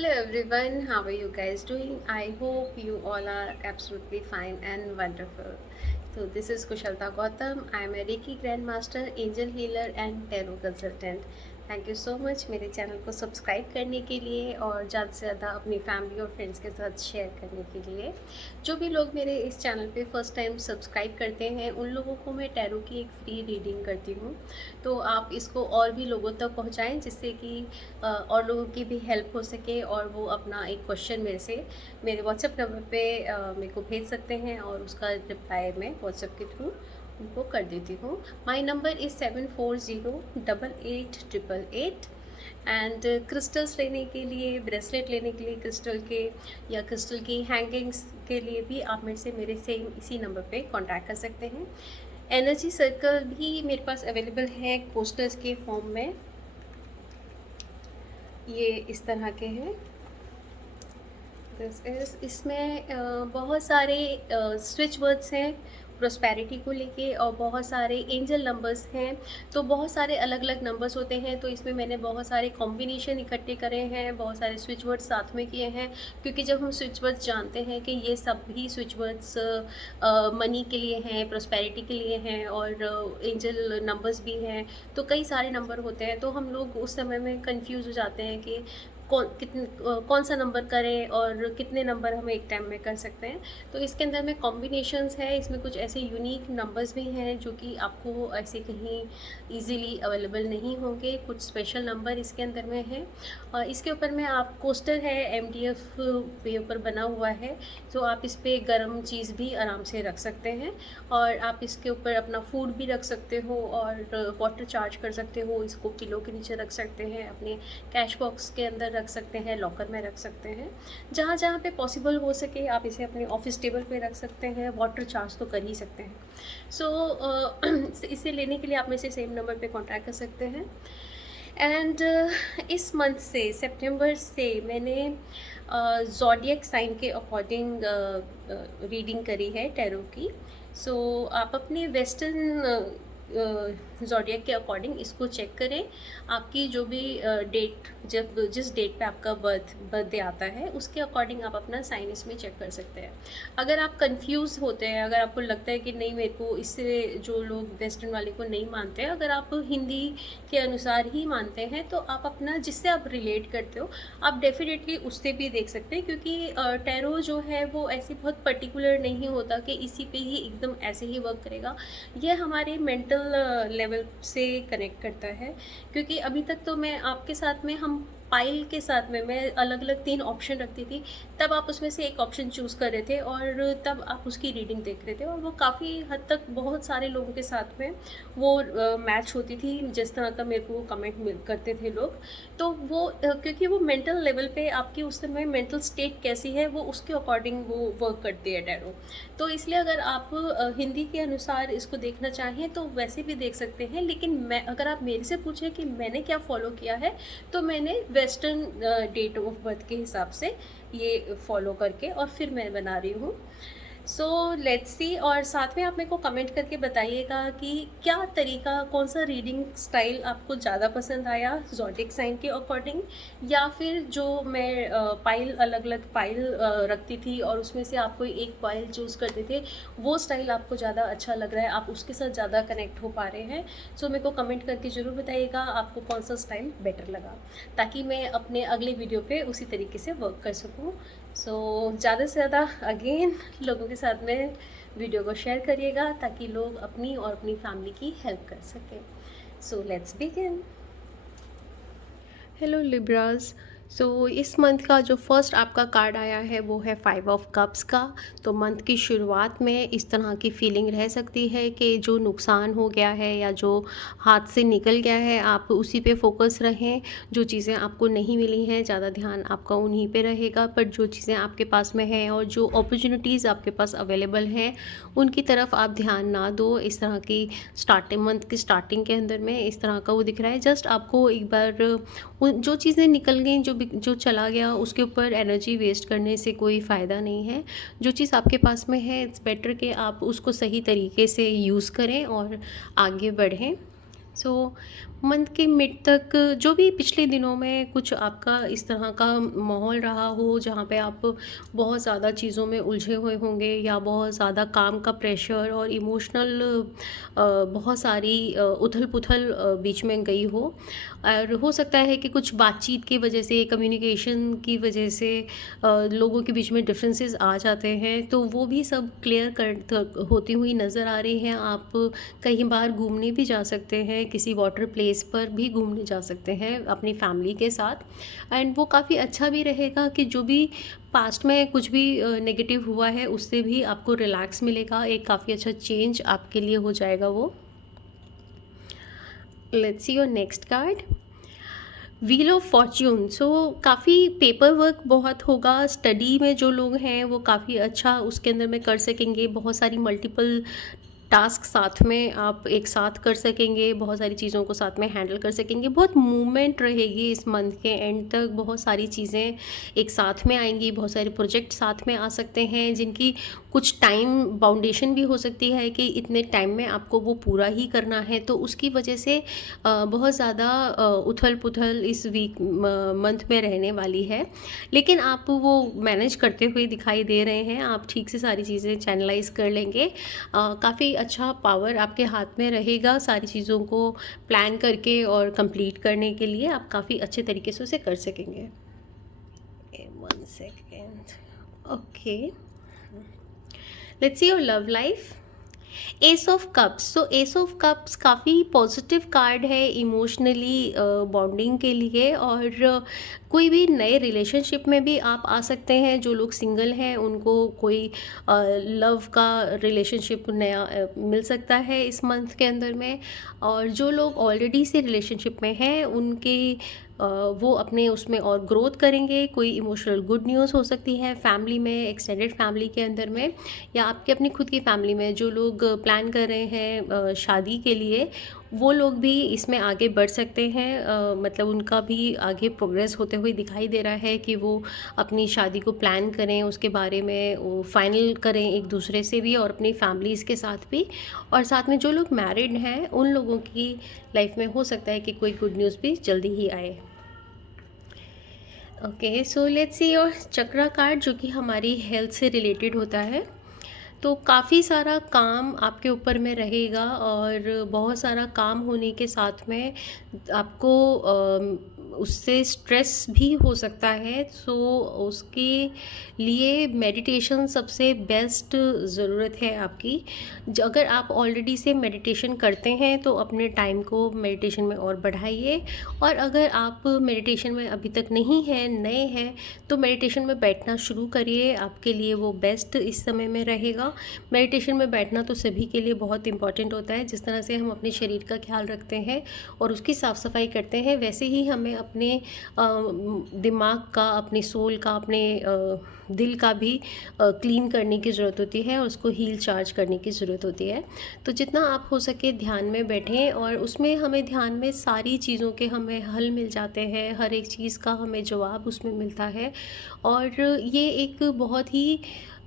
Hello everyone, how are you guys doing? I hope you all are absolutely fine and wonderful. So this is Kushalta Gautam. I am a Reiki Grandmaster, Angel Healer and Tarot Consultant. Thank you so much मेरे channel को subscribe करने के लिए और ज़्यादा से ज़्यादा अपनी फैमिली और फ्रेंड्स के साथ शेयर करने के लिए। जो भी लोग मेरे इस चैनल पे फर्स्ट टाइम सब्सक्राइब करते हैं उन लोगों को मैं टैरो की एक फ्री रीडिंग करती हूँ, तो आप इसको और भी लोगों तक पहुँचाएँ जिससे कि और लोगों की भी हेल्प हो सके और वो अपना एक क्वेश्चन मेरे से मेरे व्हाट्सएप नंबर पे मेरे को भेज सकते हैं और उसका रिप्लाई मैं व्हाट्सएप के थ्रू उनको कर देती हूँ। My number is 74088888। And crystals लेने के लिए, ब्रेसलेट लेने के लिए क्रिस्टल के या क्रिस्टल की हैंगिंग्स के लिए भी आप मेरे से मेरे सेम इसी नंबर पे कांटेक्ट कर सकते हैं। एनर्जी सर्कल भी मेरे पास अवेलेबल है कोस्टर्स के फॉर्म में, ये इस तरह के हैं। इसमें बहुत सारे स्विच वर्ड्स हैं प्रोस्पेरिटी को लेके और बहुत सारे एंजल नंबर्स हैं, तो बहुत सारे अलग अलग नंबर्स होते हैं। तो इसमें मैंने बहुत सारे कॉम्बिनेशन इकट्ठे करे हैं, बहुत सारे स्विच वर्ड्स साथ में किए हैं, क्योंकि जब हम स्विच वर्ड्स जानते हैं कि ये सब भी स्विच वर्ड्स मनी के लिए हैं, प्रोस्पेरिटी के लिए हैं और एंजल नंबर्स भी हैं, तो कई सारे नंबर होते हैं, तो हम लोग उस समय में कंफ्यूज हो जाते हैं कि कौन सा नंबर करें और कितने नंबर हम एक टाइम में कर सकते हैं। तो इसके अंदर में कॉम्बिनेशंस है, इसमें कुछ ऐसे यूनिक नंबर्स भी हैं जो कि आपको ऐसे कहीं इजीली अवेलेबल नहीं होंगे। कुछ स्पेशल नंबर इसके अंदर में है और इसके ऊपर में आप कोस्टर है एमडीएफ पे ऊपर बना हुआ है, तो आप इस पर गर्म चीज़ भी आराम से रख सकते हैं और आप इसके ऊपर अपना फूड भी रख सकते हो और वाटर चार्ज कर सकते हो, इसको पिलो के नीचे रख सकते हैं, अपने कैश बॉक्स के अंदर रख सकते हैं, लॉकर में रख सकते हैं, जहाँ जहाँ पे पॉसिबल हो सके आप इसे अपने ऑफिस टेबल पे रख सकते हैं, वाटर चार्ज तो कर ही सकते हैं। सो इसे लेने के लिए आप मेरे से सेम नंबर पे कांटेक्ट कर सकते हैं। एंड इस मंथ से सितंबर से मैंने ज़ोडिएक साइन के अकॉर्डिंग रीडिंग करी है टैरो की। सो आप अपने वेस्टर्न ज़ोडिएक के अकॉर्डिंग इसको चेक करें। आपकी जो भी डेट, जब जिस डेट पे आपका बर्थडे आता है उसके अकॉर्डिंग आप अपना साइन इसमें चेक कर सकते हैं। अगर आप कंफ्यूज होते हैं, अगर आपको लगता है कि नहीं मेरे को इससे, जो लोग वेस्टर्न वाले को नहीं मानते हैं, अगर आप हिंदी के अनुसार ही मानते हैं तो आप अपना जिससे आप रिलेट करते हो आप डेफिनेटली उससे भी देख सकते हैं, क्योंकि टैरो जो है वो ऐसे बहुत पर्टिकुलर नहीं होता कि इसी पे ही एकदम ऐसे ही वर्क करेगा। यह हमारे मेंटल लेवल से कनेक्ट करता है, क्योंकि अभी तक तो मैं आपके साथ में, हम पाइल के साथ में मैं अलग अलग 3 ऑप्शन रखती थी, तब आप उसमें से एक ऑप्शन चूज़ कर रहे थे और तब आप उसकी रीडिंग देख रहे थे और वो काफ़ी हद तक बहुत सारे लोगों के साथ में वो मैच होती थी, जिस तरह का मेरे को कमेंट करते थे लोग। तो वो क्योंकि वो मेंटल लेवल पे आपकी उस समय मेंटल स्टेट कैसी है वो उसके अकॉर्डिंग वो वर्क करती है टैरो। तो इसलिए अगर आप हिंदी के अनुसार इसको देखना चाहें तो वैसे भी देख सकते हैं, लेकिन मैं, अगर आप मेरे से पूछें कि मैंने क्या फॉलो किया है, तो मैंने वेस्टर्न डेट ऑफ बर्थ के हिसाब से ये फॉलो करके और फिर मैं बना रही हूँ। सो लेट्स सी। और साथ में आप मेरे को कमेंट करके बताइएगा कि क्या तरीका, कौन सा रीडिंग स्टाइल आपको ज़्यादा पसंद आया ज़ोडिएक साइन के अकॉर्डिंग, या फिर जो मैं पाइल, अलग अलग पाइल रखती थी और उसमें से आप कोई एक पाइल चूज़ करते थे, वो स्टाइल आपको ज़्यादा अच्छा लग रहा है, आप उसके साथ ज़्यादा कनेक्ट हो पा रहे हैं। सो मेरे को कमेंट करके ज़रूर बताइएगा आपको कौन सा स्टाइल बेटर लगा, ताकि मैं अपने अगले वीडियो पे उसी तरीके से वर्क कर सकूँ। सो ज़्यादा से ज़्यादा अगेन लोगों के साथ में वीडियो को शेयर करिएगा ताकि लोग अपनी और अपनी फैमिली की हेल्प कर सकें। So let's begin. Hello Libras. So इस मंथ का जो फर्स्ट आपका कार्ड आया है वो है 5 ऑफ कप्स का। तो मंथ की शुरुआत में इस तरह की फीलिंग रह सकती है कि जो नुकसान हो गया है या जो हाथ से निकल गया है आप उसी पे फोकस रहें। जो चीज़ें आपको नहीं मिली हैं ज़्यादा ध्यान आपका उन्हीं पे रहेगा, पर जो चीज़ें आपके पास में हैं और जो अपॉर्चुनिटीज़ आपके पास अवेलेबल हैं उनकी तरफ आप ध्यान ना दो। इस तरह की मंथ की स्टार्टिंग के अंदर में इस तरह का वो दिख रहा है। जस्ट आपको एक बार जो चीज़ें निकल गई, जो चला गया, उसके ऊपर एनर्जी वेस्ट करने से कोई फ़ायदा नहीं है। जो चीज़ आपके पास में है इट्स बेटर कि आप उसको सही तरीके से यूज़ करें और आगे बढ़ें। सो मंथ के मिड तक जो भी पिछले दिनों में कुछ आपका इस तरह का माहौल रहा हो जहाँ पे आप बहुत ज़्यादा चीज़ों में उलझे हुए होंगे, या बहुत ज़्यादा काम का प्रेशर और इमोशनल बहुत सारी उथल पुथल बीच में गई हो, और हो सकता है कि कुछ बातचीत की वजह से, कम्युनिकेशन की वजह से लोगों के बीच में डिफरेंसेस आ जाते हैं, तो वो भी सब क्लियर कर होती हुई नज़र आ रही हैं। आप कहीं बाहर घूमने भी जा सकते हैं, किसी वाटर प्लेस पर भी घूमने जा सकते हैं अपनी फैमिली के साथ, एंड वो काफ़ी अच्छा भी रहेगा कि जो भी पास्ट में कुछ भी नेगेटिव हुआ है उससे भी आपको रिलैक्स मिलेगा, एक काफ़ी अच्छा चेंज आपके लिए हो जाएगा वो। Let's see your next card, wheel of fortune. So काफ़ी पेपर वर्क बहुत होगा, स्टडी में जो लोग हैं वो काफ़ी अच्छा उसके अंदर में कर सकेंगे, बहुत सारी मल्टीपल टास्क साथ में आप एक साथ कर सकेंगे, बहुत सारी चीज़ों को साथ में हैंडल कर सकेंगे, बहुत मूवमेंट रहेगी इस मंथ के एंड तक, बहुत सारी चीज़ें एक साथ में आएंगी, बहुत सारे प्रोजेक्ट साथ में आ सकते हैं जिनकी कुछ टाइम बाउंडेशन भी हो सकती है कि इतने टाइम में आपको वो पूरा ही करना है, तो उसकी वजह से बहुत ज़्यादा उथल पुथल इस वीक मंथ में रहने वाली है, लेकिन आप वो मैनेज करते हुए दिखाई दे रहे हैं, आप ठीक से सारी चीज़ें चैनलाइज कर लेंगे, काफ़ी अच्छा पावर आपके हाथ में रहेगा सारी चीज़ों को प्लान करके और कंप्लीट करने के लिए, आप काफ़ी अच्छे तरीके से उसे कर सकेंगे। 1 second, okay, let's see your love life. S of cups. So S of cups काफ़ी पॉजिटिव कार्ड है इमोशनली बॉन्डिंग के लिए, और कोई भी नए रिलेशनशिप में भी आप आ सकते हैं। जो लोग सिंगल हैं उनको कोई लव का रिलेशनशिप नया मिल सकता है इस मंथ के अंदर में, और जो लोग ऑलरेडी से रिलेशनशिप में हैं उनके वो अपने उसमें और ग्रोथ करेंगे। कोई इमोशनल गुड न्यूज़ हो सकती है फैमिली में, एक्सटेंडेड फैमिली के अंदर में, या आपके अपनी खुद की फैमिली में जो लोग प्लान कर रहे हैं शादी के लिए, वो लोग भी इसमें आगे बढ़ सकते हैं। मतलब उनका भी आगे प्रोग्रेस होते हुए दिखाई दे रहा है कि वो अपनी शादी को प्लान करें, उसके बारे में वो फाइनल करें एक दूसरे से भी और अपनी फैमिलीज़ के साथ भी, और साथ में जो लोग मैरिड हैं उन लोगों की लाइफ में हो सकता है कि कोई गुड न्यूज़ भी जल्दी ही आए। Okay, so let's see your chakra card, जो कि हमारी हेल्थ से रिलेटेड होता है। तो काफ़ी सारा काम आपके ऊपर में रहेगा, और बहुत सारा काम होने के साथ में आपको उससे स्ट्रेस भी हो सकता है। सो उसके लिए मेडिटेशन सबसे बेस्ट ज़रूरत है आपकी। अगर आप ऑलरेडी से मेडिटेशन करते हैं तो अपने टाइम को मेडिटेशन में और बढ़ाइए, और अगर आप मेडिटेशन में अभी तक नहीं हैं, नए हैं, तो मेडिटेशन में बैठना शुरू करिए, आपके लिए वो बेस्ट इस समय में रहेगा। मेडिटेशन में बैठना तो सभी के लिए बहुत इंपॉर्टेंट होता है। जिस तरह से हम अपने शरीर का ख्याल रखते हैं और उसकी साफ़ सफाई करते हैं, वैसे ही हमें अपने दिमाग का, अपने सोल का, अपने दिल का भी क्लीन करने की ज़रूरत होती है, और उसको हील चार्ज करने की ज़रूरत होती है। तो जितना आप हो सके ध्यान में बैठें, और उसमें हमें ध्यान में सारी चीज़ों के हमें हल मिल जाते हैं, हर एक चीज़ का हमें जवाब उसमें मिलता है। और ये एक बहुत ही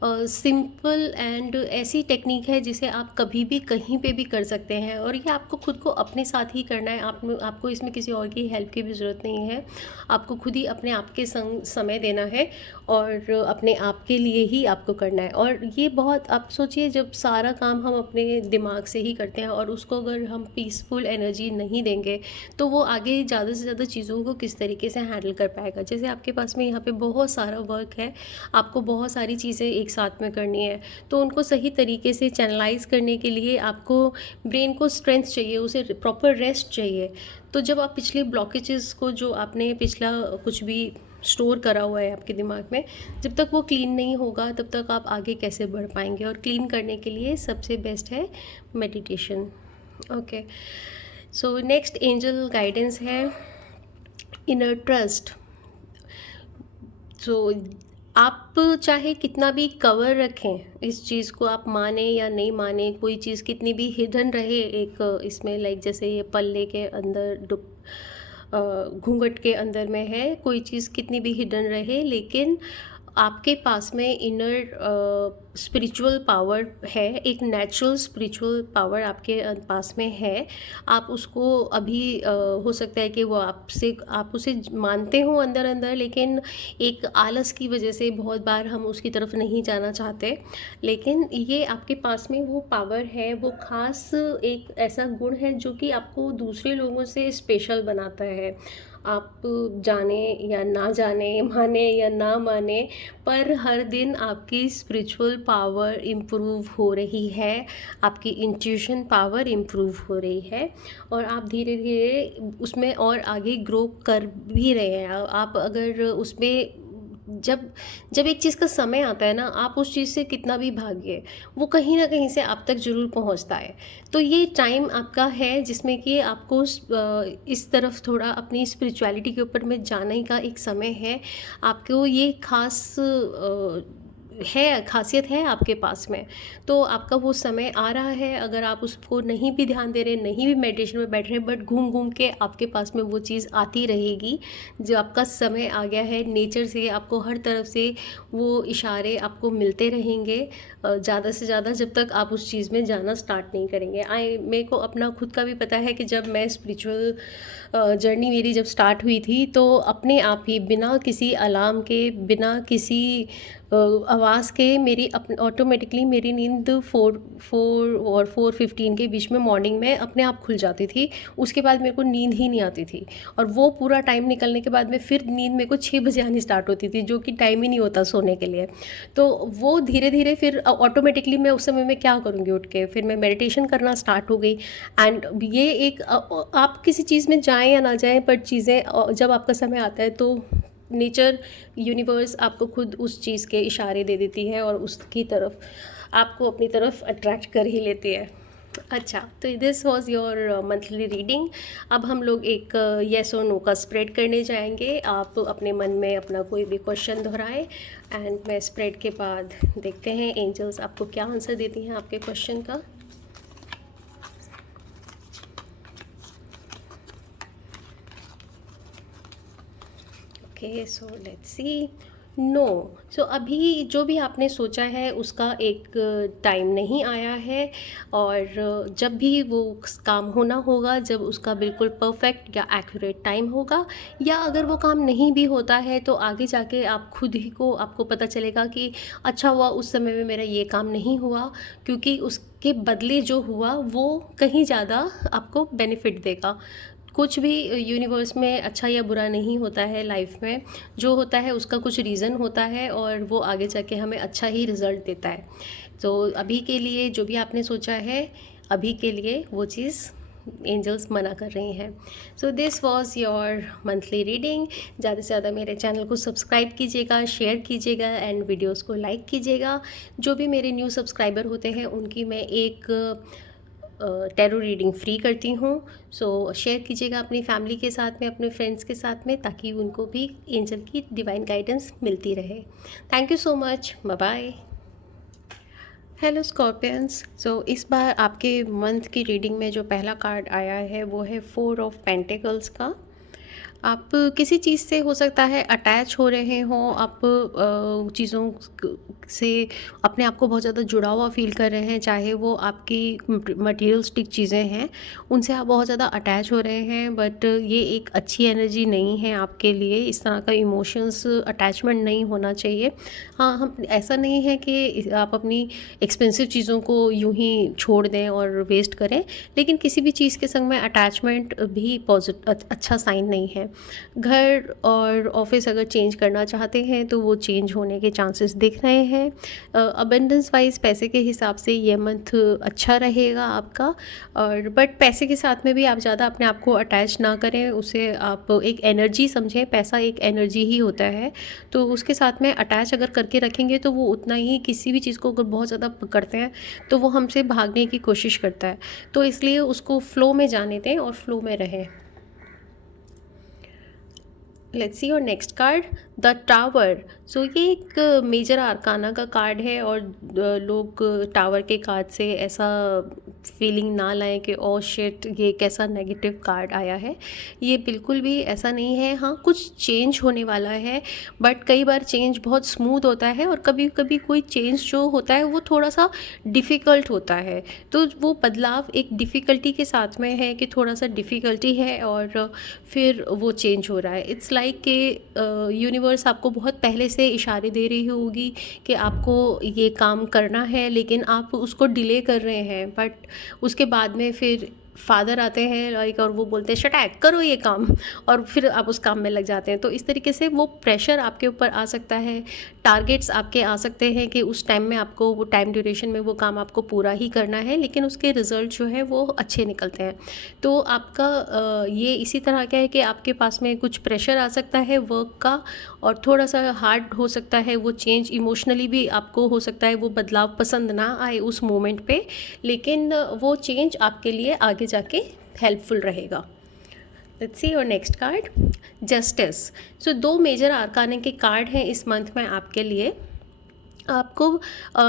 सिंपल एंड ऐसी टेक्निक है जिसे आप कभी भी कहीं पे भी कर सकते हैं, और ये आपको खुद को अपने साथ ही करना है। आपको इसमें किसी और की हेल्प की भी ज़रूरत नहीं है। आपको खुद ही अपने आप के संग समय देना है, और अपने आप के लिए ही आपको करना है। और ये बहुत, आप सोचिए, जब सारा काम हम अपने दिमाग से ही करते हैं और उसको अगर हम पीसफुल एनर्जी नहीं देंगे, तो वो आगे ज़्यादा से ज़्यादा चीज़ों को किस तरीके से हैंडल कर पाएगा। जैसे आपके पास में यहाँ पे बहुत सारा वर्क है, आपको बहुत सारी चीज़ें एक साथ में करनी है, तो उनको सही तरीके से चैनलाइज करने के लिए आपको ब्रेन को स्ट्रेंथ चाहिए, उसे प्रॉपर रेस्ट चाहिए। तो जब आप पिछले ब्लॉकेजेस को, जो आपने पिछला कुछ भी स्टोर करा हुआ है आपके दिमाग में, जब तक वो क्लीन नहीं होगा तब तक आप आगे कैसे बढ़ पाएंगे। और क्लीन करने के लिए सबसे बेस्ट है meditation. Okay, so next angel guidance है इनर ट्रस्ट। सो आप चाहे कितना भी कवर रखें इस चीज़ को, आप माने या नहीं माने, कोई चीज़ कितनी भी हिडन रहे एक इसमें, लाइक जैसे ये पल्ले के अंदर घूंघट के अंदर में है, कोई चीज़ कितनी भी हिडन रहे, लेकिन आपके पास में इनर स्पिरिचुअल पावर है, एक नेचुरल स्पिरिचुअल पावर आपके पास में है। आप उसको अभी हो सकता है कि वो आप उसे मानते हो अंदर अंदर, लेकिन एक आलस की वजह से बहुत बार हम उसकी तरफ नहीं जाना चाहते। लेकिन ये आपके पास में वो पावर है, वो ख़ास एक ऐसा गुण है जो कि आपको दूसरे लोगों से स्पेशल बनाता है। आप जाने या ना जाने, माने या ना माने, पर हर दिन आपकी स्पिरिचुअल पावर इम्प्रूव हो रही है, आपकी इंट्यूशन पावर इम्प्रूव हो रही है, और आप धीरे धीरे उसमें और आगे ग्रो कर भी रहे हैं। आप अगर उसमें जब जब एक चीज़ का समय आता है ना, आप उस चीज़ से कितना भी भागिए, वो कहीं ना कहीं से आप तक ज़रूर पहुंचता है। तो ये टाइम आपका है जिसमें कि आपको इस तरफ थोड़ा अपनी स्पिरिचुअलिटी के ऊपर में जाने का एक समय है। आपको ये खासियत है आपके पास में। तो आपका वो समय आ रहा है, अगर आप उसको नहीं भी ध्यान दे रहे, नहीं भी मेडिटेशन में बैठ रहे, बट घूम घूम के आपके पास में वो चीज़ आती रहेगी। जो आपका समय आ गया है, नेचर से आपको हर तरफ से वो इशारे आपको मिलते रहेंगे, ज़्यादा से ज़्यादा, जब तक आप उस चीज़ में जाना स्टार्ट नहीं करेंगे। मेरे को अपना खुद का भी पता है कि जब मैं स्पिरिचुअल जर्नी मेरी जब स्टार्ट हुई थी, तो अपने आप ही बिना किसी अलार्म के, बिना किसी आवाज़ के, मेरी ऑटोमेटिकली मेरी नींद 4 और 4:15 के बीच में मॉर्निंग में अपने आप खुल जाती थी। उसके बाद मेरे को नींद ही नहीं आती थी, और वो पूरा टाइम निकलने के बाद में फिर नींद मेरे को 6 बजे आनी स्टार्ट होती थी, जो कि टाइम ही नहीं होता सोने के लिए। तो वो धीरे धीरे फिर ऑटोमेटिकली मैं उस समय में क्या करूँगी, उठ के फिर मैं मेडिटेशन करना स्टार्ट हो गई। एंड ये एक आप किसी चीज़ में जाएँ या ना जाएँ, पर चीज़ें जब आपका समय आता है तो नेचर, यूनिवर्स आपको खुद उस चीज़ के इशारे दे देती है, और उसकी तरफ आपको अपनी तरफ अट्रैक्ट कर ही लेती है। अच्छा, तो this was your monthly reading. अब हम लोग एक येस और नो का स्प्रेड करने जाएंगे। आप अपने मन में अपना कोई भी क्वेश्चन दोहराएं, एंड मैं स्प्रेड के बाद देखते हैं एंजल्स आपको क्या आंसर देती हैं आपके क्वेश्चन का। Okay, so let's see. No. So अभी जो भी आपने सोचा है उसका एक टाइम नहीं आया है, और जब भी वो काम होना होगा, जब उसका बिल्कुल परफेक्ट या एक्यूरेट टाइम होगा, या अगर वो काम नहीं भी होता है तो आगे जाके आप खुद ही को आपको पता चलेगा कि अच्छा हुआ उस समय में मेरा ये काम नहीं हुआ, क्योंकि उसके बदले जो हुआ वो कहीं ज़्यादा आपको बेनिफिट देगा। कुछ भी यूनिवर्स में अच्छा या बुरा नहीं होता है, लाइफ में जो होता है उसका कुछ रीज़न होता है, और वो आगे जाके हमें अच्छा ही रिज़ल्ट देता है। तो अभी के लिए जो भी आपने सोचा है, अभी के लिए वो चीज़ एंजल्स मना कर रही हैं। सो this was your monthly reading. ज़्यादा से ज़्यादा मेरे चैनल को सब्सक्राइब कीजिएगा, शेयर कीजिएगा, एंड वीडियोस को लाइक कीजिएगा। जो भी मेरे न्यू सब्सक्राइबर होते हैं उनकी मैं एक टैरो रीडिंग फ्री करती हूँ। सो शेयर कीजिएगा अपनी फैमिली के साथ में, अपने फ्रेंड्स के साथ में, ताकि उनको भी एंजल की डिवाइन गाइडेंस मिलती रहे। Thank you so much, bye bye. Hello Scorpions. So इस बार आपके मंथ की रीडिंग में जो पहला कार्ड आया है वो है 4 ऑफ पेंटिकल्स का। आप किसी चीज़ से हो सकता है अटैच हो रहे हों, आप चीज़ों से अपने आप को बहुत ज़्यादा जुड़ा हुआ फील कर रहे हैं, चाहे वो आपकी मटेरियलिस्टिक चीज़ें हैं, उनसे आप बहुत ज़्यादा अटैच हो रहे हैं, बट ये एक अच्छी एनर्जी नहीं है आपके लिए। इस तरह का इमोशंस अटैचमेंट नहीं होना चाहिए। हाँ, हम ऐसा नहीं है कि आप अपनी एक्सपेंसिव चीज़ों को यूं ही छोड़ दें और वेस्ट करें, लेकिन किसी भी चीज़ के संग में अटैचमेंट भी अच्छा साइन नहीं है। घर और ऑफिस अगर चेंज करना चाहते हैं तो वो चेंज होने के चांसेस दिख रहे हैं। अबेंडेंस वाइज पैसे के हिसाब से ये मंथ अच्छा रहेगा आपका, और बट पैसे के साथ में भी आप ज़्यादा अपने आप को अटैच ना करें, उसे आप एक एनर्जी समझें। पैसा एक एनर्जी ही होता है, तो उसके साथ में अटैच अगर करके रखेंगे तो वो उतना ही, किसी भी चीज़ को अगर बहुत ज़्यादा पकड़ते हैं तो वो हमसे भागने की कोशिश करता है। तो इसलिए उसको फ्लो में जाने दें और फ्लो में रहें। Let's see your next card, the tower. So ये एक मेजर आर्काना का कार्ड है, और लोग टावर के कार्ड से ऐसा फीलिंग ना लाएं कि ओ शिट ये कैसा नेगेटिव कार्ड आया है। ये बिल्कुल भी ऐसा नहीं है। हाँ, कुछ चेंज होने वाला है, बट कई बार चेंज बहुत स्मूथ होता है और कभी कभी कोई चेंज जो होता है वो थोड़ा सा डिफ़िकल्ट होता है। तो वो बदलाव एक डिफ़िकल्टी के साथ में है कि थोड़ा सा डिफ़िकल्टी है और फिर वो चेंज हो रहा है। इट्स लाइक कि यूनिवर्स आपको बहुत पहले से इशारे दे रही होगी कि आपको ये काम करना है, लेकिन आप उसको डिले कर रहे हैं। बट उसके बाद में फिर फादर आते हैं लाइक और वो बोलते हैं शटैक करो ये काम, और फिर आप उस काम में लग जाते हैं। तो इस तरीके से वो प्रेशर आपके ऊपर आ सकता है, टारगेट्स आपके आ सकते हैं कि उस टाइम में आपको वो टाइम ड्यूरेशन में वो काम आपको पूरा ही करना है, लेकिन उसके रिज़ल्ट जो है वो अच्छे निकलते हैं। तो आपका ये इसी तरह का है कि आपके पास में कुछ प्रेशर आ सकता है वर्क का, और थोड़ा सा हार्ड हो सकता है वो चेंज, इमोशनली भी आपको हो सकता है वो बदलाव पसंद ना आए उस मोमेंट पे, लेकिन वो चेंज आपके लिए आगे जाके हेल्पफुल रहेगा। Let's see your next card, justice. So 2 major arcana के कार्ड हैं इस मंथ में आपके लिए। आपको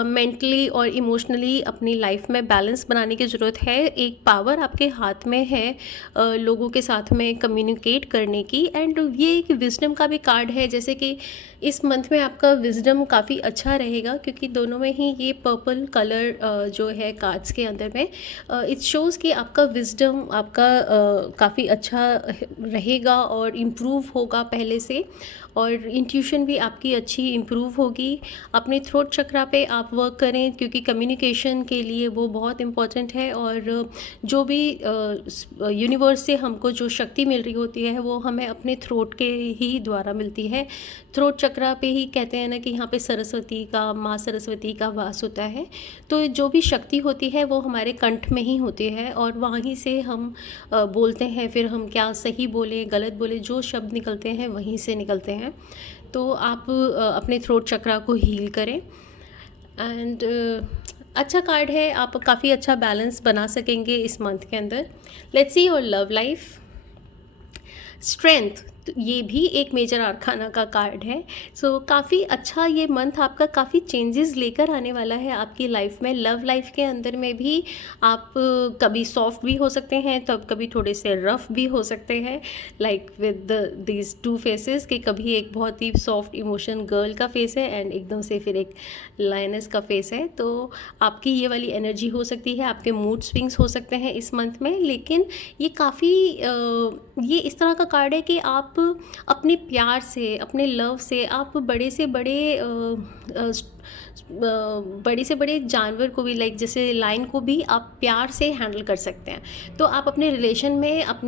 मेंटली और इमोशनली अपनी लाइफ में बैलेंस बनाने की ज़रूरत है। एक पावर आपके हाथ में है लोगों के साथ में कम्युनिकेट करने की, एंड ये एक विजडम का भी कार्ड है। जैसे कि इस मंथ में आपका विजडम काफ़ी अच्छा रहेगा, क्योंकि दोनों में ही ये पर्पल कलर जो है कार्ड्स के अंदर में इट शोज़ कि आपका विजडम आपका काफ़ी अच्छा रहेगा और इम्प्रूव होगा पहले से, और इंट्यूशन भी आपकी अच्छी इम्प्रूव होगी। अपने थ्रोट चक्रा पे आप वर्क करें, क्योंकि कम्युनिकेशन के लिए वो बहुत इम्पॉर्टेंट है। और जो भी यूनिवर्स से हमको जो शक्ति मिल रही होती है वो हमें अपने थ्रोट के ही द्वारा मिलती है। थ्रोट चक्रा पे ही कहते हैं ना कि यहाँ पे सरस्वती का, माँ सरस्वती का वास होता है। तो जो भी शक्ति होती है वो हमारे कंठ में ही होती है, और वहीं से हम बोलते हैं। फिर हम क्या सही बोले गलत बोले, जो शब्द निकलते हैं वहीं से निकलते हैं। तो आप अपने थ्रोट चक्रा को हील करें। एंड अच्छा कार्ड है, आप काफ़ी अच्छा बैलेंस बना सकेंगे इस मंथ के अंदर। Let's see your love life, strength. तो ये भी एक मेजर आर्काना का कार्ड है। सो काफ़ी अच्छा ये मंथ आपका काफ़ी चेंजेस लेकर आने वाला है आपकी लाइफ में। लव लाइफ के अंदर में भी आप कभी सॉफ्ट भी हो सकते हैं, तो कभी थोड़े से रफ भी हो सकते हैं, लाइक विद दीज 2 फेसेस, कि कभी एक बहुत ही सॉफ्ट इमोशन गर्ल का फेस है एंड एकदम से फिर एक लायनेस का फेस है। तो आपकी ये वाली एनर्जी हो सकती है, आपके मूड स्विंग्स हो सकते हैं इस मंथ में। लेकिन ये काफ़ी ये इस तरह का कार्ड है कि आप अपने प्यार से, अपने लव से आप बड़े से बड़े जानवर को भी, लाइक जैसे लायन को भी आप प्यार से हैंडल कर सकते हैं। तो आप अपने रिलेशन में आप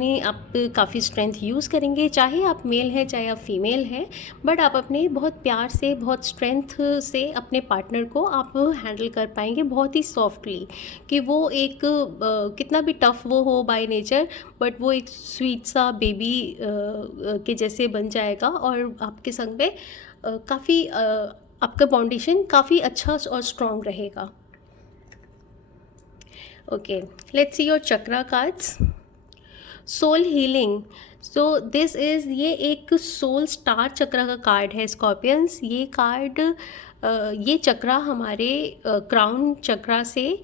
काफ़ी स्ट्रेंथ यूज़ करेंगे, चाहे आप मेल हैं चाहे आप फीमेल हैं, बट आप अपने बहुत प्यार से, बहुत स्ट्रेंथ से अपने पार्टनर को आप हैंडल कर पाएंगे बहुत ही सॉफ्टली, कि वो एक कितना भी टफ़ वो हो बाय नेचर, बट वो एक स्वीट सा बेबी के जैसे बन जाएगा, और आपके संग में काफ़ी आपका फाउंडेशन काफ़ी अच्छा और स्ट्रॉन्ग रहेगा। Okay, let's see your chakra cards. Soul healing. So this is, ये एक सोल स्टार चक्रा का कार्ड है स्कॉर्पियंस। ये कार्ड ये चक्रा हमारे क्राउन चक्रा से,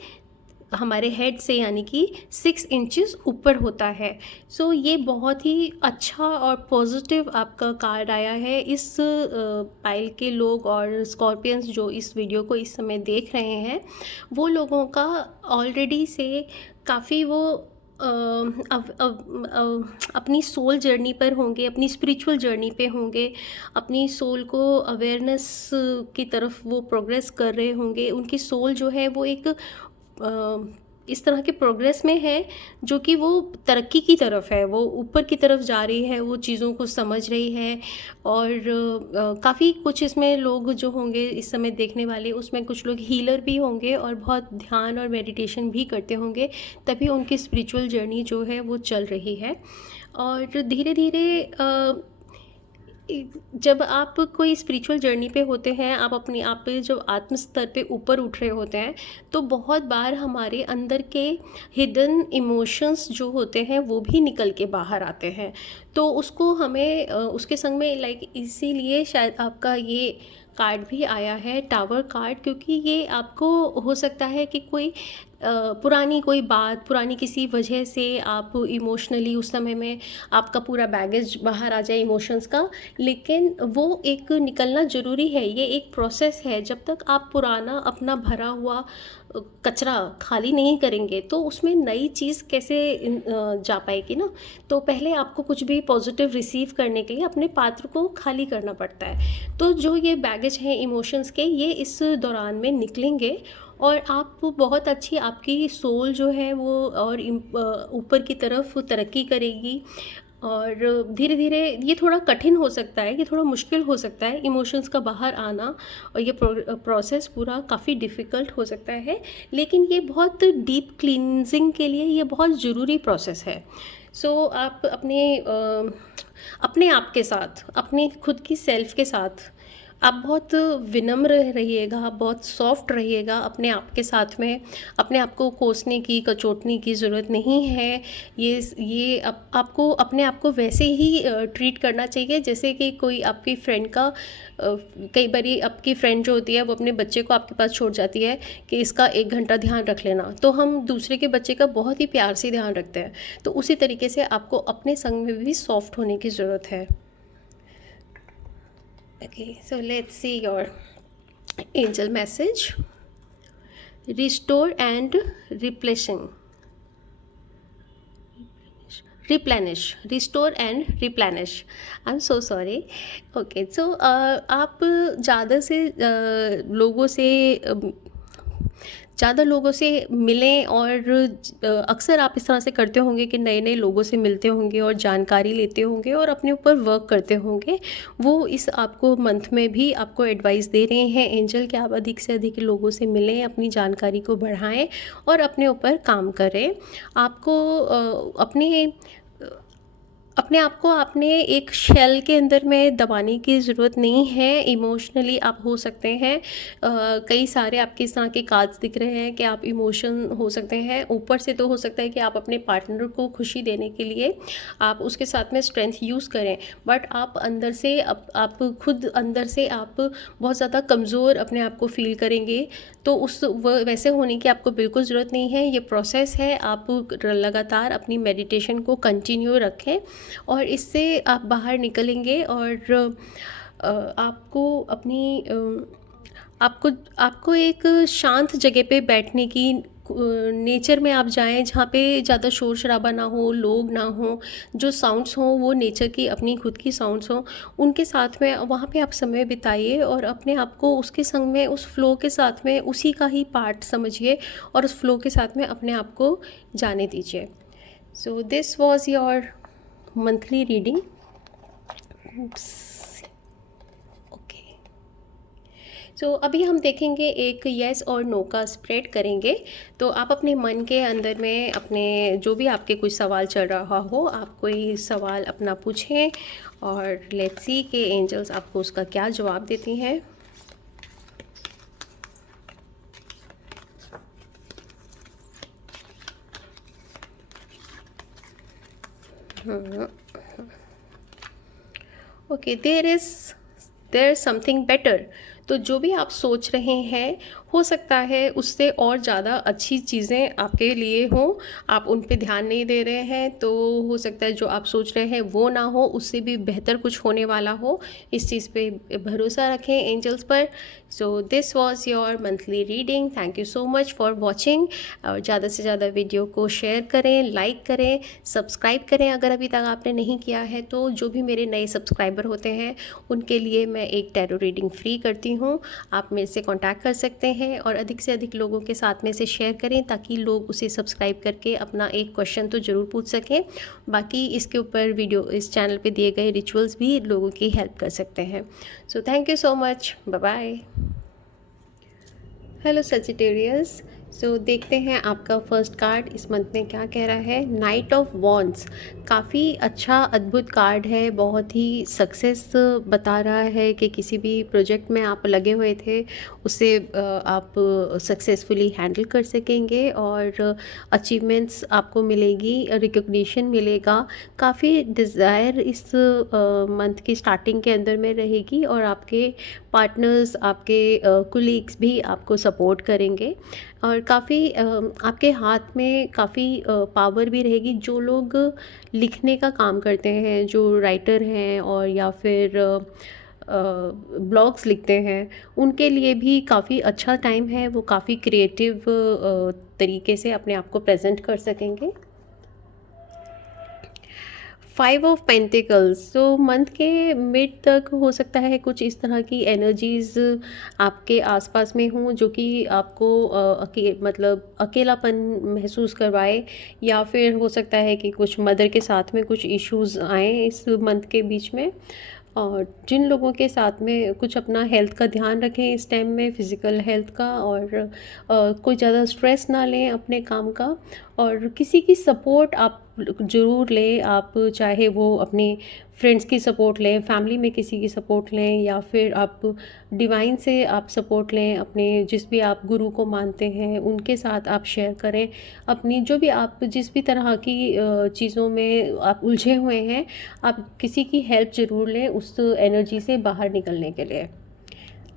हमारे हेड से यानी कि 6 इंचेस ऊपर होता है। सो ये बहुत ही अच्छा और पॉजिटिव आपका कार्ड आया है। इस पाइल के लोग और स्कॉर्पियंस जो इस वीडियो को इस समय देख रहे हैं, वो लोगों का ऑलरेडी से काफ़ी वो अपनी सोल जर्नी पर होंगे, अपनी स्पिरिचुअल जर्नी पे होंगे, अपनी सोल को अवेयरनेस की तरफ वो प्रोग्रेस कर रहे होंगे। उनकी सोल जो है वो एक इस तरह के प्रोग्रेस में है जो कि वो तरक्की की तरफ है, वो ऊपर की तरफ जा रही है, वो चीज़ों को समझ रही है। और काफ़ी कुछ इसमें लोग जो होंगे इस समय देखने वाले, उसमें कुछ लोग हीलर भी होंगे और बहुत ध्यान और मेडिटेशन भी करते होंगे, तभी उनकी स्पिरिचुअल जर्नी जो है वो चल रही है। और धीरे धीरे जब आप कोई स्पिरिचुअल जर्नी पे होते हैं, आप अपने आप पे जब आत्म स्तर पे ऊपर उठ रहे होते हैं, तो बहुत बार हमारे अंदर के हिडन इमोशंस जो होते हैं वो भी निकल के बाहर आते हैं। तो उसको हमें उसके संग में लाइक इसीलिए शायद आपका ये कार्ड भी आया है, टावर कार्ड, क्योंकि ये आपको हो सकता है कि कोई पुरानी कोई बात, पुरानी किसी वजह से आप इमोशनली उस समय में आपका पूरा बैगेज बाहर आ जाए इमोशंस का, लेकिन वो एक निकलना ज़रूरी है। ये एक प्रोसेस है, जब तक आप पुराना अपना भरा हुआ कचरा खाली नहीं करेंगे तो उसमें नई चीज़ कैसे जा पाएगी ना। तो पहले आपको कुछ भी पॉजिटिव रिसीव करने के लिए अपने पात्र को खाली करना पड़ता है। तो जो ये बैगेज हैं इमोशंस के, ये इस दौरान में निकलेंगे और आप बहुत अच्छी आपकी सोल जो है वो और ऊपर की तरफ तरक्की करेगी। और धीरे धीरे ये थोड़ा कठिन हो सकता है, ये थोड़ा मुश्किल हो सकता है इमोशंस का बाहर आना, और ये प्रोसेस पूरा काफ़ी डिफ़िकल्ट हो सकता है, लेकिन ये बहुत डीप क्लींजिंग के लिए ये बहुत ज़रूरी प्रोसेस है। सो आप अपने आप के साथ, अपने खुद की सेल्फ के साथ आप बहुत विनम्र रहिएगा, आप बहुत सॉफ्ट रहिएगा अपने आप के साथ में। अपने आप को कोसने की, कचोटने की ज़रूरत नहीं है। ये आपको अपने आप को वैसे ही ट्रीट करना चाहिए जैसे कि कोई आपकी फ्रेंड का कई बारी आपकी फ्रेंड जो होती है वो अपने बच्चे को आपके पास छोड़ जाती है कि इसका 1 घंटा ध्यान रख लेना, तो हम दूसरे के बच्चे का बहुत ही प्यार से ध्यान रखते हैं। तो उसी तरीके से आपको अपने संग में भी सॉफ्ट होने की ज़रूरत है। Okay, so let's see your angel message. Restore and replenish, restore and replenish. I'm so sorry. Okay, so आप ज़्यादा से लोगों से मिलें, और अक्सर आप इस तरह से करते होंगे कि नए नए लोगों से मिलते होंगे और जानकारी लेते होंगे और अपने ऊपर वर्क करते होंगे। वो इस आपको मंथ में भी आपको एडवाइस दे रहे हैं एंजल कि आप अधिक से अधिक लोगों से मिलें, अपनी जानकारी को बढ़ाएं और अपने ऊपर काम करें। आपको अपने आप को आपने एक शेल के अंदर में दबाने की ज़रूरत नहीं है। इमोशनली आप हो सकते हैं, कई सारे आपके इस तरह के कार्ड्स दिख रहे हैं कि आप इमोशन हो सकते हैं। ऊपर से तो हो सकता है कि आप अपने पार्टनर को खुशी देने के लिए आप उसके साथ में स्ट्रेंथ यूज़ करें, बट आप अंदर से आप खुद अंदर से आप बहुत ज़्यादा कमज़ोर अपने आप को फील करेंगे। तो वैसे होने की आपको बिल्कुल ज़रूरत नहीं है। ये प्रोसेस है, आप लगातार अपनी मेडिटेशन को कंटिन्यू रखें और इससे आप बाहर निकलेंगे। और आपको एक शांत जगह पे बैठने की, नेचर में आप जाएं जहाँ पे ज़्यादा शोर शराबा ना हो, लोग ना हो, जो साउंड्स हों वो नेचर की अपनी खुद की साउंड्स हों, उनके साथ में वहाँ पे आप समय बिताइए और अपने आप को उसके संग में, उस फ्लो के साथ में, उसी का ही पार्ट समझिए और उस फ्लो के साथ में अपने आप को जाने दीजिए। So this was your monthly reading. Okay, so अभी हम देखेंगे एक येस और नो का स्प्रेड करेंगे। तो आप अपने मन के अंदर में अपने जो भी आपके कुछ सवाल चल रहा हो, आप कोई सवाल अपना पूछें और लेट्स सी कि एंजल्स आपको उसका क्या जवाब देती हैं। Okay, there is something better. तो जो भी आप सोच रहे हैं, हो सकता है उससे और ज़्यादा अच्छी चीज़ें आपके लिए हों, आप उन पे ध्यान नहीं दे रहे हैं। तो हो सकता है जो आप सोच रहे हैं वो ना हो, उससे भी बेहतर कुछ होने वाला हो। इस चीज़ पे भरोसा रखें एंजल्स पर। So this was your monthly reading. Thank you so much for watching. और ज़्यादा से ज़्यादा वीडियो को शेयर करें, लाइक करें, सब्सक्राइब करें अगर अभी तक आपने नहीं किया है तो। जो भी मेरे नए सब्सक्राइबर होते हैं उनके लिए मैं एक टैरो रीडिंग फ्री करती हूँ। आप मेरे से कॉन्टैक्ट कर सकते हैं और अधिक से अधिक लोगों के साथ में से शेयर करें ताकि लोग उसे सब्सक्राइब करके अपना एक क्वेश्चन तो ज़रूर पूछ सकें। बाकी इसके ऊपर वीडियो, इस चैनल पे दिए गए रिचुअल्स भी लोगों की हेल्प कर सकते हैं। So thank you so much, bye bye. Hello Sagittarius. So देखते हैं आपका फर्स्ट कार्ड इस मंथ में क्या कह रहा है। नाइट ऑफ वॉन्ड्स काफ़ी अच्छा अद्भुत कार्ड है, बहुत ही सक्सेस बता रहा है कि किसी भी प्रोजेक्ट में आप लगे हुए थे उसे आप सक्सेसफुली हैंडल कर सकेंगे और अचीवमेंट्स आपको मिलेगी, रिकॉग्निशन मिलेगा। काफ़ी डिज़ायर इस मंथ की स्टार्टिंग के अंदर में रहेगी और आपके पार्टनर्स, आपके कुलीग्स भी आपको सपोर्ट करेंगे और काफ़ी आपके हाथ में काफ़ी पावर भी रहेगी। जो लोग लिखने का काम करते हैं, जो राइटर हैं और या फिर ब्लॉग्स लिखते हैं, उनके लिए भी काफ़ी अच्छा टाइम है। वो काफ़ी क्रिएटिव तरीके से अपने आप को प्रेजेंट कर सकेंगे। 5 ऑफ पेंटिकल्स, तो मंथ के मिड तक हो सकता है कुछ इस तरह की एनर्जीज आपके आसपास में हों जो कि आपको मतलब अकेलापन महसूस करवाए, या फिर हो सकता है कि कुछ मदर के साथ में कुछ इश्यूज आए इस मंथ के बीच में। और जिन लोगों के साथ में कुछ अपना हेल्थ का ध्यान रखें इस टाइम में, फ़िज़िकल हेल्थ का, और कोई ज़्यादा स्ट्रेस ना लें अपने काम का, और किसी की सपोर्ट आप ज़रूर लें। आप चाहे वो अपने फ्रेंड्स की सपोर्ट लें, फैमिली में किसी की सपोर्ट लें, या फिर आप डिवाइन से आप सपोर्ट लें, अपने जिस भी आप गुरु को मानते हैं उनके साथ आप शेयर करें अपनी जो भी आप जिस भी तरह की चीज़ों में आप उलझे हुए हैं। आप किसी की हेल्प ज़रूर लें उस एनर्जी से बाहर निकलने के लिए।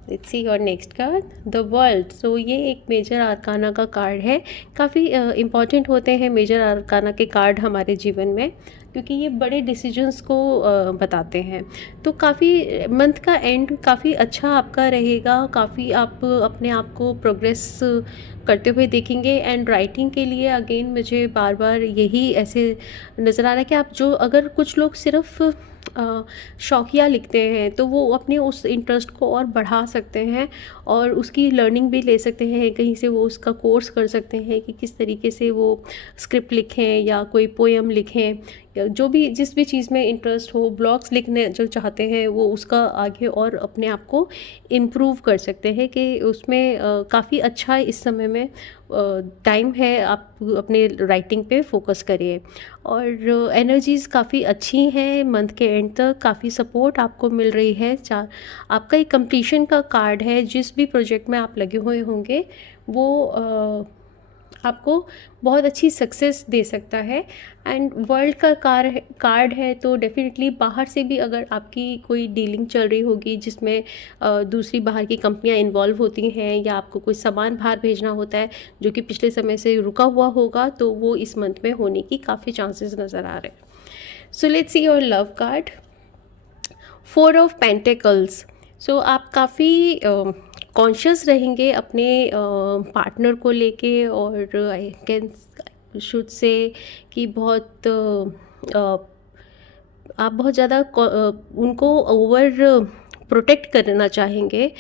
Let's see your next card, the world. So ये एक मेजर आर्काना का कार्ड है। काफ़ी इम्पॉर्टेंट होते हैं मेजर आर्काना के कार्ड हमारे जीवन में, क्योंकि ये बड़े डिसीजंस को बताते हैं। तो काफ़ी मंथ का एंड काफ़ी अच्छा आपका रहेगा। काफ़ी आप अपने आप को प्रोग्रेस करते हुए देखेंगे। एंड राइटिंग के लिए अगेन मुझे बार बार यही ऐसे नज़र आ रहा है कि आप जो अगर कुछ लोग सिर्फ शौकिया लिखते हैं तो वो अपने उस इंटरेस्ट को और बढ़ा सकते हैं और उसकी लर्निंग भी ले सकते हैं। कहीं से वो उसका कोर्स कर सकते हैं कि किस तरीके से वो स्क्रिप्ट लिखें या कोई पोएम लिखें, या जो भी जिस भी चीज़ में इंटरेस्ट हो। ब्लॉग्स लिखने जो चाहते हैं वो उसका आगे और अपने आप को इम्प्रूव कर सकते हैं कि उसमें काफ़ी अच्छा इस समय में टाइम है। आप अपने राइटिंग पे फोकस करिए और एनर्जीज़ काफ़ी अच्छी हैं मंथ के एंड तक। काफ़ी सपोर्ट आपको मिल रही है। आपका एक कंप्लीशन का कार्ड है। जिस भी प्रोजेक्ट में आप लगे हुए होंगे वो आपको बहुत अच्छी सक्सेस दे सकता है। एंड वर्ल्ड का कार्ड है तो डेफिनेटली बाहर से भी अगर आपकी कोई डीलिंग चल रही होगी जिसमें दूसरी बाहर की कंपनियां इन्वॉल्व होती हैं, या आपको कोई सामान बाहर भेजना होता है जो कि पिछले समय से रुका हुआ होगा, तो वो इस मंथ में होने की काफ़ी चांसेस नज़र आ रहे हैं। So let's see your love card, 4 of pentacles. So आप काफ़ी कॉन्शियस रहेंगे अपने पार्टनर को लेके, और आई कैन शुड से कि आप बहुत ज़्यादा उनको ओवर प्रोटेक्ट करना चाहेंगे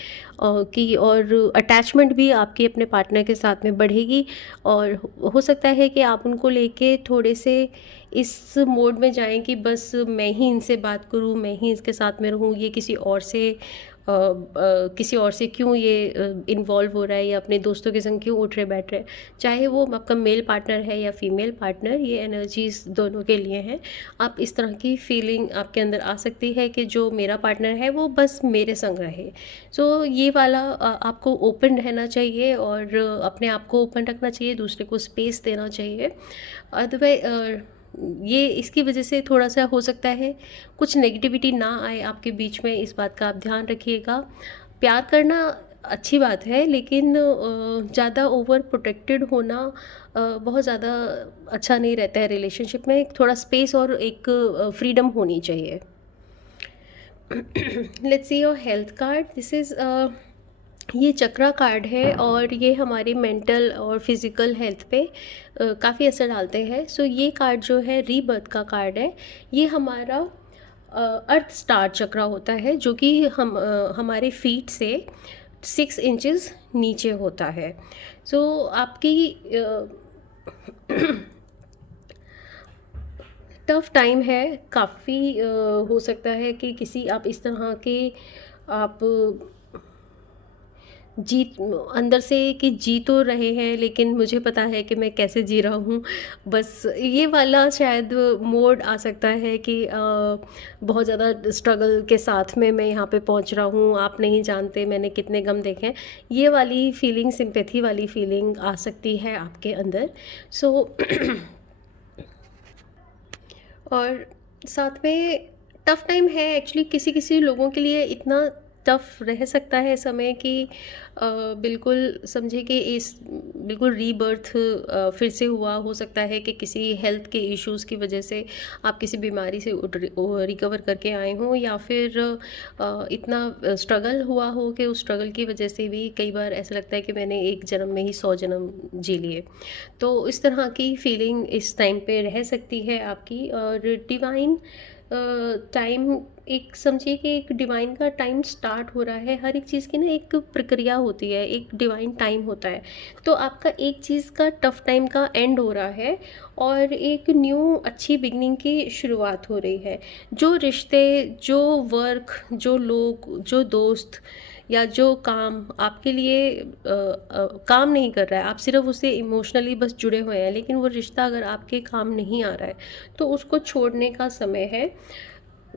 कि और अटैचमेंट भी आपकी अपने पार्टनर के साथ में बढ़ेगी। और हो सकता है कि आप उनको लेके थोड़े से इस मोड में जाएं कि बस मैं ही इनसे बात करूं, मैं ही इसके साथ में रहूं, ये किसी और से क्यों ये इन्वॉल्व हो रहा है, या अपने दोस्तों के संग क्यों उठ रहे बैठ रहे। चाहे वो आपका मेल पार्टनर है या फीमेल पार्टनर, ये एनर्जीज दोनों के लिए हैं। आप इस तरह की फीलिंग आपके अंदर आ सकती है कि जो मेरा पार्टनर है वो बस मेरे संग रहे। सो ये वाला आपको ओपन रहना चाहिए और अपने आप को ओपन रखना चाहिए, दूसरे को स्पेस देना चाहिए। अदरवाइज ये इसकी वजह से थोड़ा सा हो सकता है कुछ नेगेटिविटी ना आए आपके बीच में, इस बात का आप ध्यान रखिएगा। प्यार करना अच्छी बात है, लेकिन ज़्यादा ओवर प्रोटेक्टेड होना बहुत ज़्यादा अच्छा नहीं रहता है रिलेशनशिप में। थोड़ा स्पेस और एक फ्रीडम होनी चाहिए। Let's see your health card. This is ये चक्रा कार्ड है और ये हमारी मेंटल और फिज़िकल हेल्थ पे काफ़ी असर डालते हैं। सो ये कार्ड जो है रीबर्थ का कार्ड है। ये हमारा अर्थ स्टार चक्रा होता है जो कि हमारे फीट से 6 इंचेस नीचे होता है। सो आपकी टफ टाइम है काफ़ी। हो सकता है कि किसी आप इस तरह के आप जीत अंदर से कि जी तो रहे हैं, लेकिन मुझे पता है कि मैं कैसे जी रहा हूँ। बस ये वाला शायद मोड आ सकता है कि बहुत ज़्यादा स्ट्रगल के साथ में मैं यहाँ पे पहुँच रहा हूँ। आप नहीं जानते मैंने कितने गम देखे हैं। ये वाली फीलिंग, सिंपैथी वाली फीलिंग आ सकती है आपके अंदर। सो और साथ में टफ़ टाइम है एक्चुअली। किसी किसी लोगों के लिए इतना टफ रह सकता है समय कि बिल्कुल समझिए कि इस बिल्कुल रीबर्थ फिर से हुआ हो सकता है कि किसी हेल्थ के इश्यूज़ की वजह से आप किसी बीमारी से रिकवर करके आए हों, या फिर इतना स्ट्रगल हुआ हो कि उस स्ट्रगल की वजह से भी कई बार ऐसा लगता है कि मैंने एक जन्म में ही 100 जन्म जी लिए। तो इस तरह की फीलिंग इस टाइम पे रह सकती है आपकी। और डिवाइन टाइम, एक समझिए कि एक डिवाइन का टाइम स्टार्ट हो रहा है। हर एक चीज़ की ना एक प्रक्रिया होती है, एक डिवाइन टाइम होता है। तो आपका एक चीज़ का टफ टाइम का एंड हो रहा है और एक न्यू अच्छी बिगनिंग की शुरुआत हो रही है। जो रिश्ते, जो वर्क, जो लोग, जो दोस्त या जो काम आपके लिए काम नहीं कर रहा है, आप सिर्फ उससे इमोशनली बस जुड़े हुए हैं, लेकिन वो रिश्ता अगर आपके काम नहीं आ रहा है तो उसको छोड़ने का समय है।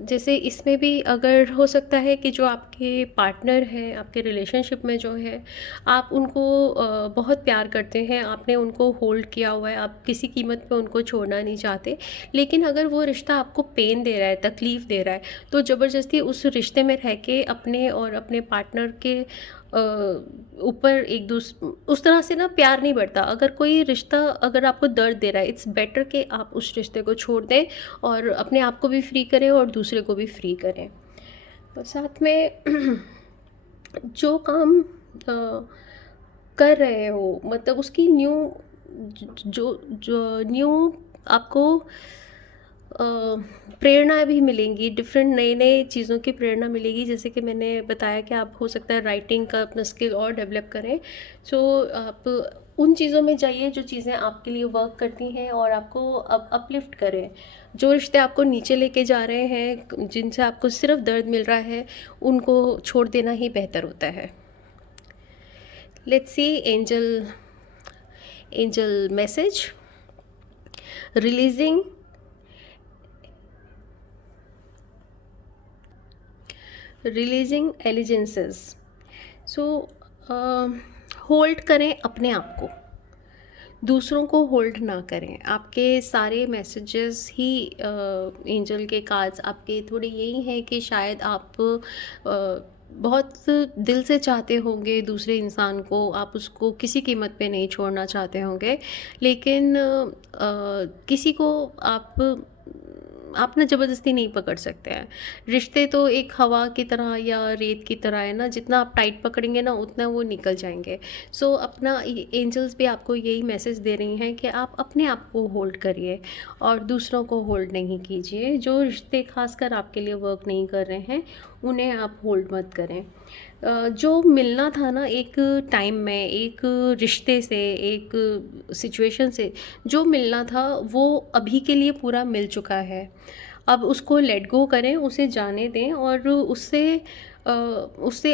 जैसे इसमें भी अगर हो सकता है कि जो आपके पार्टनर हैं, आपके रिलेशनशिप में जो है, आप उनको बहुत प्यार करते हैं, आपने उनको होल्ड किया हुआ है, आप किसी कीमत पे उनको छोड़ना नहीं चाहते, लेकिन अगर वो रिश्ता आपको पेन दे रहा है, तकलीफ़ दे रहा है, तो ज़बरदस्ती उस रिश्ते में रह के अपने और अपने पार्टनर के ऊपर उस तरह से ना प्यार नहीं बढ़ता। अगर कोई रिश्ता अगर आपको दर्द दे रहा है, इट्स बेटर कि आप उस रिश्ते को छोड़ दें और अपने आप को भी फ्री करें और दूसरे को भी फ्री करें। और साथ में जो काम कर रहे हो, मतलब उसकी न्यू जो जो न्यू आपको अ, प्रेरणा भी मिलेंगी, डिफरेंट नए-नए चीज़ों की प्रेरणा मिलेगी। जैसे कि मैंने बताया कि आप हो सकता है राइटिंग का अपना स्किल और डेवलप करें। सो आप उन चीज़ों में जाइए जो चीज़ें आपके लिए वर्क करती हैं और आपको अपलिफ्ट करें। जो रिश्ते आपको नीचे लेके जा रहे हैं, जिनसे आपको सिर्फ़ दर्द मिल रहा है, उनको छोड़ देना ही बेहतर होता है। Let's see angel message releasing allegiances. So hold करें अपने आप को, दूसरों को होल्ड ना करें। आपके सारे मैसेजेस ही एंजल के कार्ड्स आपके थोड़े यही हैं कि शायद आप बहुत दिल से चाहते होंगे दूसरे इंसान को, आप उसको किसी कीमत पे नहीं छोड़ना चाहते होंगे, लेकिन किसी को आप ना ज़बरदस्ती नहीं पकड़ सकते हैं। रिश्ते तो एक हवा की तरह या रेत की तरह है ना, जितना आप टाइट पकड़ेंगे ना उतना वो निकल जाएंगे। सो अपना एंजल्स भी आपको यही मैसेज दे रही हैं कि आप अपने आप को होल्ड करिए और दूसरों को होल्ड नहीं कीजिए। जो रिश्ते खासकर आपके लिए वर्क नहीं कर रहे हैं उन्हें आप होल्ड मत करें। जो मिलना था ना एक टाइम में, एक रिश्ते से, एक सिचुएशन से जो मिलना था वो अभी के लिए पूरा मिल चुका है। अब उसको लेट गो करें, उसे जाने दें और उससे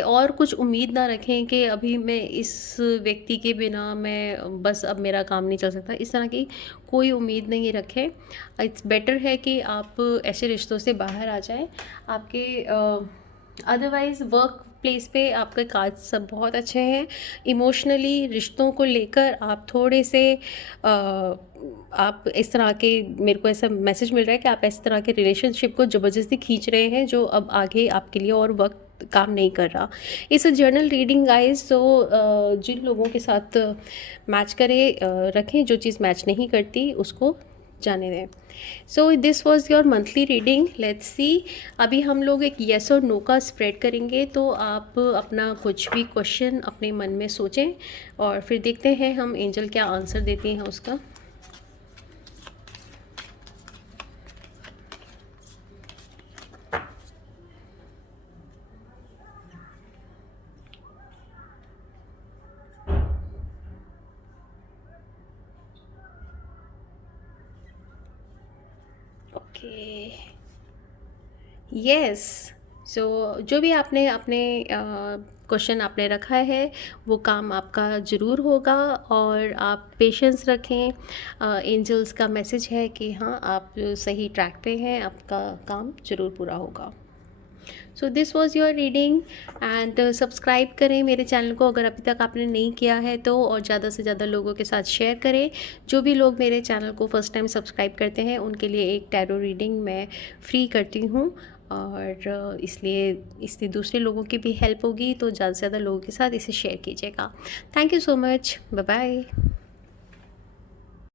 और कुछ उम्मीद ना रखें कि अभी मैं इस व्यक्ति के बिना मैं बस अब मेरा काम नहीं चल सकता। इस तरह की कोई उम्मीद नहीं रखें। इट्स बेटर है कि आप ऐसे रिश्तों से बाहर आ जाएं। आपके अदरवाइज़ वर्क प्लेस पे आपके कार्ड सब बहुत अच्छे हैं। इमोशनली रिश्तों को लेकर आप थोड़े से आप इस तरह के, मेरे को ऐसा मैसेज मिल रहा है कि आप इस तरह के रिलेशनशिप को ज़बरदस्ती खींच रहे हैं जो अब आगे आपके लिए और वक्त काम नहीं कर रहा। इस जर्नल रीडिंग गाइस, तो जिन लोगों के साथ मैच करे रखें, जो चीज़ मैच नहीं करती उसको जाने दें। सो this was your monthly reading. Let's see, अभी हम लोग एक येस और नो का स्प्रेड करेंगे, तो आप अपना कुछ भी क्वेश्चन अपने मन में सोचें और फिर देखते हैं हम एंजल क्या आंसर देती हैं उसका। Okay, yes. सो जो भी आपने अपने क्वेश्चन आपने रखा है वो काम आपका ज़रूर होगा और आप पेशेंस रखें। एंजल्स का मैसेज है कि हाँ, आप सही ट्रैक पे हैं, आपका काम ज़रूर पूरा होगा। So this was your reading and subscribe करें मेरे चैनल को अगर अभी तक आपने नहीं किया है तो, और ज़्यादा से ज़्यादा लोगों के साथ शेयर करें। जो भी लोग मेरे चैनल को फर्स्ट टाइम सब्सक्राइब करते हैं उनके लिए एक टैरो रीडिंग मैं फ्री करती हूँ। और इसलिए इससे दूसरे लोगों की भी हेल्प होगी, तो ज़्यादा से ज़्यादा लोगों के साथ इसे शेयर कीजिएगा। Thank you so much, bye bye.